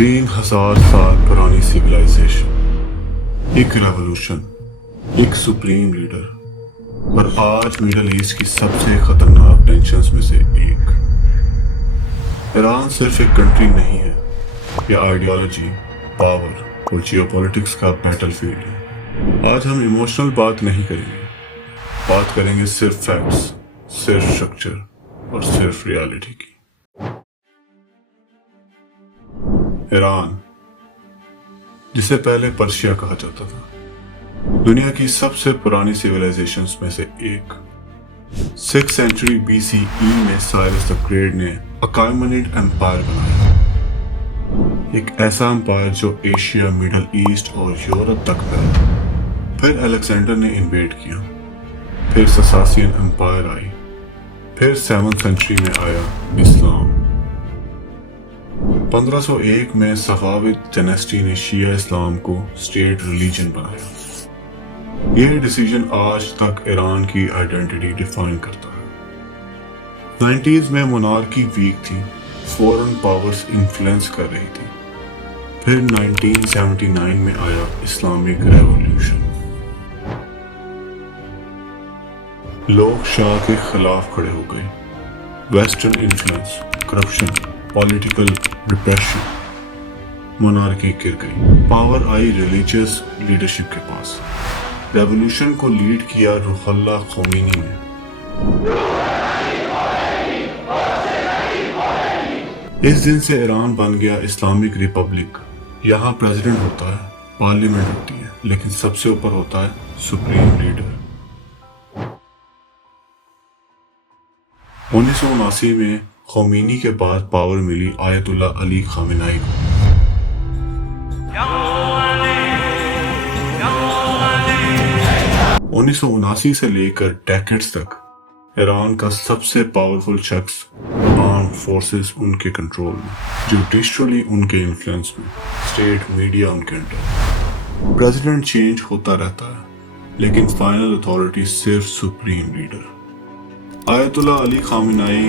3000 साल पुरानी सिविलाइजेशन, एक रेवोल्यूशन, एक सुप्रीम लीडर और आज मिडल ईस्ट की सबसे खतरनाक टेंशन्स में से एक। ईरान सिर्फ एक कंट्री नहीं है, यह आइडियोलॉजी, पावर और जियोपॉलिटिक्स का बैटलफील्ड है। आज हम इमोशनल बात नहीं करेंगे, बात करेंगे सिर्फ फैक्ट्स, सिर्फ स्ट्रक्चर और सिर्फ रियलिटी की। ईरान, जिसे पहले पर्शिया कहा जाता था, दुनिया की सबसे पुरानी सिविलाइजेशंस में से एक। 6th सेंचुरी BCE में साइरस द ग्रेट ने अकायमेनिड एम्पायर बनाया, एक ऐसा एम्पायर जो एशिया, मिडल ईस्ट और यूरोप तक फैला। फिर अलेक्जेंडर ने इन्वेड किया, फिर ससासियन एम्पायर आई, फिर 7th सेंचुरी में आया इस्लाम। 1501 में सफाविद डायनेस्टी ने शिया इस्लाम को स्टेट रिलीजन बनाया। यह डिसीजन आज तक ईरान की आइडेंटिटी डिफाइन करता है। 90s में मोनार्की वीक थी, फॉरेन पावर्स इन्फ्लुएंस कर रही थी। फिर 1979 में आया इस्लामिक रेवोल्यूशन। लोग शाह के खिलाफ खड़े हो गए। Western influence, corruption, political repression, monarchy गिर गई। पावर आई रिलीजियस लीडरशिप के पास। रेवोल्यूशन को लीड किया रुहुल्ला खोमेनी ने। इस दिन से ईरान बन गया इस्लामिक रिपब्लिक। यहाँ प्रेसिडेंट होता है, पार्लियामेंट होती है, लेकिन सबसे ऊपर होता है सुप्रीम लीडर। 1979 में खोमेनी के बाद पावर मिली आयतुल्ला अली खामेनेई को। 1979 से लेकर डेकेड्स तक ईरान का सबसे पावरफुल शख्स आर्म्ड फोर्सेस उनके कंट्रोल में, जुडिशरी उनके इन्फ्लुएंस में, स्टेट मीडिया उनके अंडर। प्रेसिडेंट चेंज होता रहता है, लेकिन फाइनल अथॉरिटी सिर्फ supreme leader. Ayatollah Ali Khamenei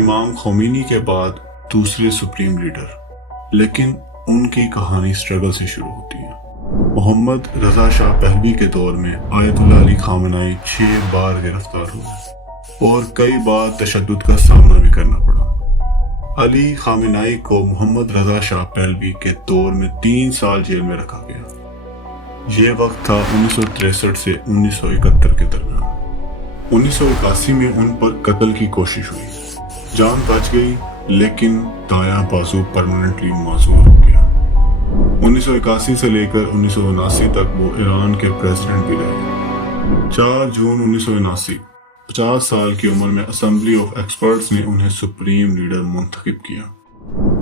इमाम खोमेनी के बाद दूसरे सुप्रीम लीडर, लेकिन उनकी कहानी स्ट्रगल से शुरू होती है। मोहम्मद रजा शाह पहलवी के दौर में आयतुल्ला अली खामेनेई 6 बार गिरफ्तार हुए और कई बार तशद्दुद का सामना भी करना पड़ा। अली खामेनेई को मोहम्मद रजा शाह पहलवी के दौर में 3 साल जेल में रखा गया। ये वक्त था 1963 से 1971 के दरमियान। 1981 में उन पर कत्ल की कोशिश हुई। जान बच गई, लेकिन दायां बाजू परमानेंटली माजूर हो गया। 1981 से लेकर 1979 तक वो ईरान के प्रेसिडेंट भी रहे। 4 जून 1979, 50 साल की उम्र में असेंबली ऑफ एक्सपर्ट्स ने उन्हें सुप्रीम लीडर मुंतखब किया।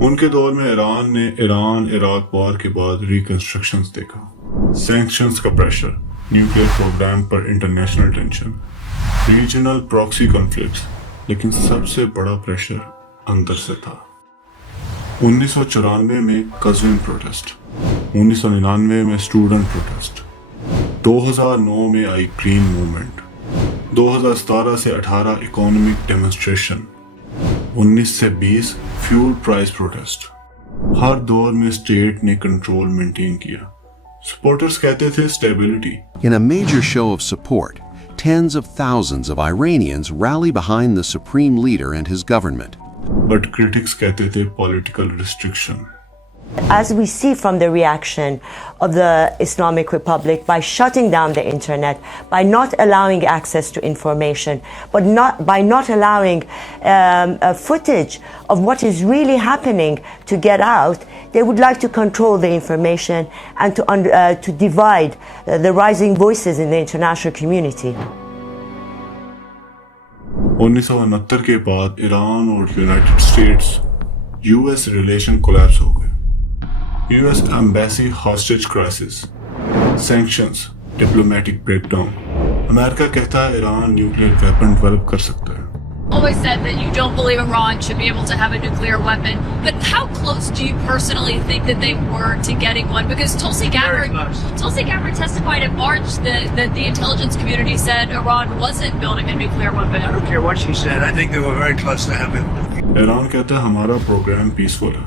उनके दौर में ईरान ने ईरान इराक वॉर के बाद रिकंस्ट्रक्शंस देखा, सैंक्शंस का प्रेशर, न्यूक्लियर प्रोग्राम पर international tension, regional proxy conflicts, लेकिन सबसे बड़ा प्रेशर अंदर से था। 1994 में कज़विन प्रोटेस्ट, 1999 में स्टूडेंट प्रोटेस्ट, 2009 में आई ग्रीन मूवमेंट, 2017 से 18 इकोनॉमिक डेमोन्स्ट्रेशन, 19 से 20 फ्यूल प्राइस प्रोटेस्ट। हर दौर में स्टेट ने कंट्रोल मेंटेन किया। सपोर्टर्स कहते थे stability. In a major show of support, tens of thousands of Iranians rally behind the supreme leader and his government. But critics कहते थे political restriction. As we see from the reaction of the Islamic Republic by shutting down the internet, by not allowing access to information, but by not allowing footage of what is really happening to get out, they would like to control the information and to divide the rising voices in the international community. 1969 के बाद Iran और United states US relation collapse हो गए। US embassy hostage crisis, sanctions, diplomatic breakdown. America कहता है Iran nuclear weapon develop कर सकता है। Always said that you don't believe Iran should be able to have a nuclear weapon, but how close do you personally think that they were to getting one? Because Tulsi Gabbard testified in March that the intelligence community said Iran wasn't building a nuclear weapon. I don't care what she said. I think they were very close to having it. Iran कहता है हमारा programme peaceful है,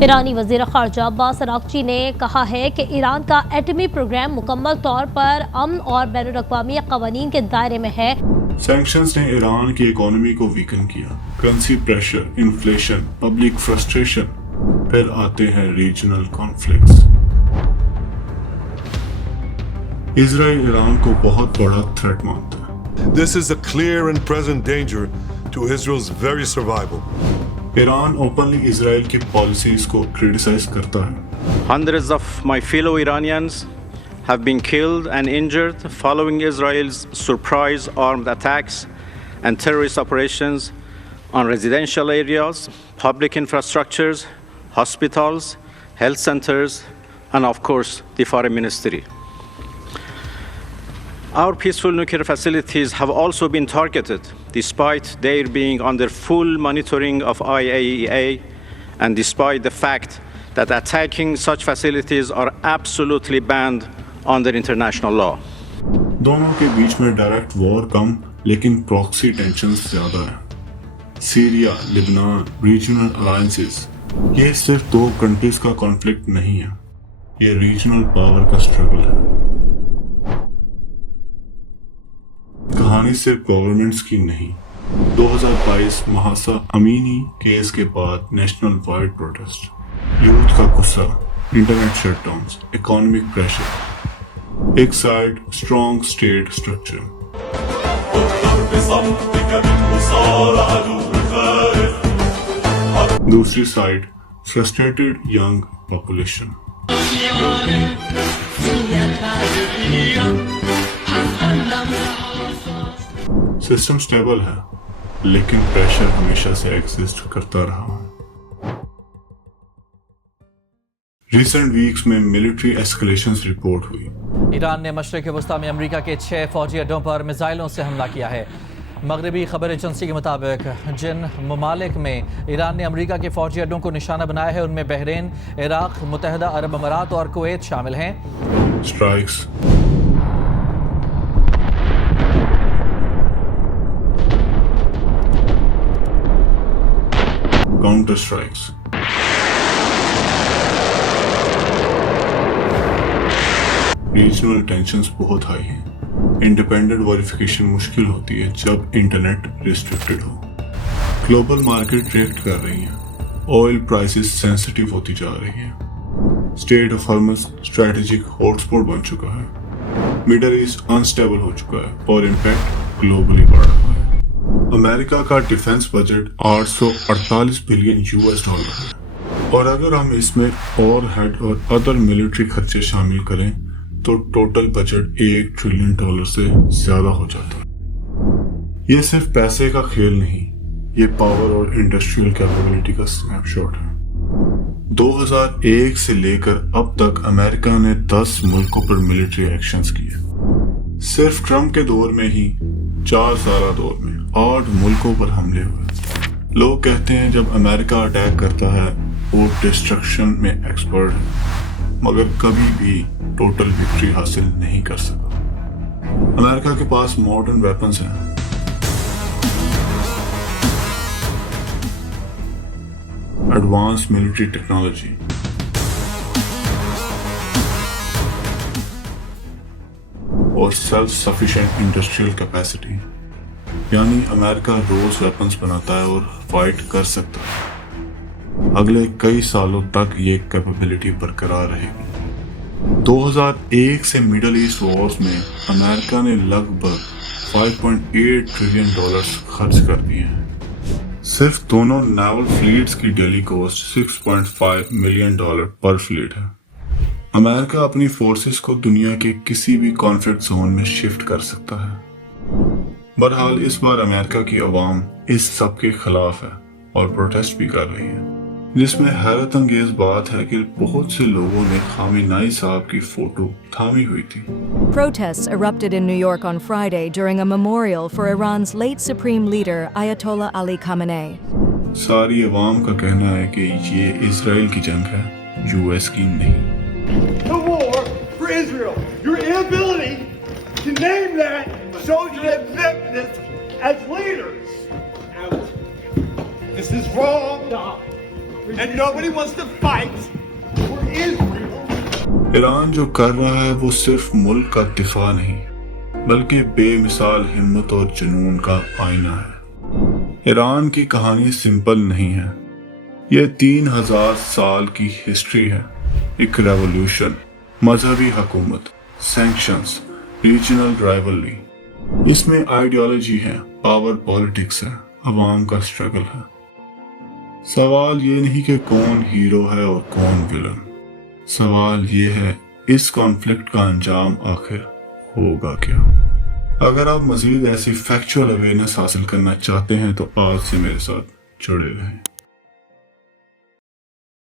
ईरानी वज़ीर ख़ारजा Abbas Araghchi ने कहा है कि Iran का एटमी प्रोग्राम मुकम्मल तौर पर अमन और बैनुल-अक़वामी क़वानीन के दायरे में है। सैंक्शंस ने ईरान की इकोनॉमी को वीकन किया, currency pressure, inflation, public frustration, फिर आते हैं रीजनल कॉन्फ्लिक्ट्स। इजराइल ईरान को बहुत बड़ा थ्रेट मानता है। This is a clear and present danger to Israel's very survival. Iran openly Israel की पॉलिसीज को क्रिटिसाइज करता है। Hundreds of my fellow Iranians have been killed and injured following Israel's surprise armed attacks and terrorist operations on residential areas, public infrastructures, hospitals, health centers, and of course, the Foreign Ministry. Our peaceful nuclear facilities have also been targeted, despite their being under full monitoring of IAEA, and despite the fact that attacking such facilities are absolutely banned under international law. दोनों के बीच में direct war कम, लेकिन proxy tensions ज्यादा है। Syria, Lebanon, regional alliances, ये सिर्फ दो countries का कॉन्फ्लिक्ट नहीं है, ये रीजनल पावर का स्ट्रगल है। कहानी सिर्फ गवर्नमेंट्स की नहीं। 2022 महासा अमीनी केस के बाद नेशनल वाइड प्रोटेस्ट, यूथ का गुस्सा, इंटरनेट शटडाउन्स, इकोनॉमिक प्रेशर, एक साइड स्ट्रॉन्ग स्टेट स्ट्रक्चर, दूसरी side frustrated young population. System stable है, लेकिन प्रेशर हमेशा से एग्जिस्ट करता रहा है। रिसेंट वीक्स में मिलिट्री एस्केलेशंस रिपोर्ट हुई। ईरान ने मशरिक़ वस्ता में अमेरिका के 6 फौजी अड्डों पर मिसाइलों से हमला किया है। मगरबी खबर एजेंसी के मुताबिक जिन ममालिक में ईरान ने अमेरिका के फौजी अड्डों को निशाना बनाया है, उनमें बहरीन, इराक, मुत्तहिदा अरब अमारात और कुवैत शामिल हैं। Strikes, counter strikes, regional tensions बहुत हाई हैं। इंडिपेंडेंट वेरिफिकेशन मुश्किल होती है जब इंटरनेट रिस्ट्रिक्टेड हो। ग्लोबल मार्केट रिएक्ट कर रही है, ऑयल प्राइसेस सेंसिटिव होती जा रही है। स्टेट ऑफ हॉर्मस स्ट्रेटेजिक हॉटस्पॉट बन चुका है। मिडल ईस्ट अनस्टेबल हो चुका है और इम्पैक्ट ग्लोबली बढ़ रहा है। अमेरिका का defence budget 848 billion US dollar है, और अगर हम इसमें और हेड और अदर मिलिट्री खर्चे शामिल करें तो टोटल बजट $1 ट्रिलियन से ज्यादा हो जाता है। ये सिर्फ पैसे का खेल नहीं, ये पावर और इंडस्ट्रियल कैपेबिलिटी का स्नैपशॉट है। 2001 से लेकर अब तक अमेरिका ने 10 मुल्कों पर मिलिट्री एक्शंस किए। सिर्फ ट्रम्प के दौर में ही 4 साल दौर में 8 मुल्कों पर हमले हुए। लोग कहते हैं जब अमेरिका अटैक करता है वो डिस्ट्रक्शन में एक्सपर्ट है, मगर कभी भी टोटल विक्ट्री हासिल नहीं कर सका। अमेरिका के पास मॉडर्न वेपन्स हैं, एडवांस मिलिट्री टेक्नोलॉजी, और सेल्फ सफिशिएंट इंडस्ट्रियल कैपेसिटी, यानी अमेरिका रोज वेपन्स बनाता है और फाइट कर सकता है। अगले कई सालों तक ये कैपेबिलिटी बरकरार रहेगी। 2001 से मिडल ईस्ट वॉर्स में अमेरिका ने लगभग $5.8 ट्रिलियन खर्च कर दिए हैं। सिर्फ दोनों नेवल फ्लीट्स की डेली कॉस्ट $6.5 मिलियन पर फ्लीट है। अमेरिका अपनी फोर्सेस को दुनिया के किसी भी कॉन्फ्लिक्ट जोन में शिफ्ट कर सकता है। बहरहाल इस बार अमेरिका की आवाम इस सब के खिलाफ है और प्रोटेस्ट भी कर रही है, जिसमें हैरत अंगेज बात है कि बहुत से लोगों ने खामेनेई साहब की फोटो थामी हुई थी। Protests erupted in New York on Friday during a memorial for Iran's late supreme leader Ayatollah Ali Khamenei. सारी आवाम का कहना है कि ये इजराइल की जंग है, यूएस की नहीं। The war for Israel. Your inability to name that shows your effectiveness as leaders. This is wrong. and nobody wants to fight for Israel. Iran جو کر رہا ہے وہ صرف ملک کا دفاع نہیں بلکہ بے مثال ہمت اور جنون کا آئینہ ہے۔ ایران کی کہانی سمپل نہیں ہے، یہ 3000 سال کی ہسٹری ہے، ایک ریولوشن، مذہبی حکومت، سینکشنز، ریجنل رائیولری، اس میں آئیڈیالوجی ہے، پاور پالیٹکس ہے، عوام کا اسٹرگل ہے۔ سوال یہ نہیں کہ کون ہیرو ہے اور کون ویلن، سوال یہ ہے اس کانفلکٹ کا انجام آخر ہوگا کیا؟ اگر آپ مزید ایسی فیکچول اویئرنیس حاصل کرنا چاہتے ہیں تو آج سے میرے ساتھ جڑے رہیں۔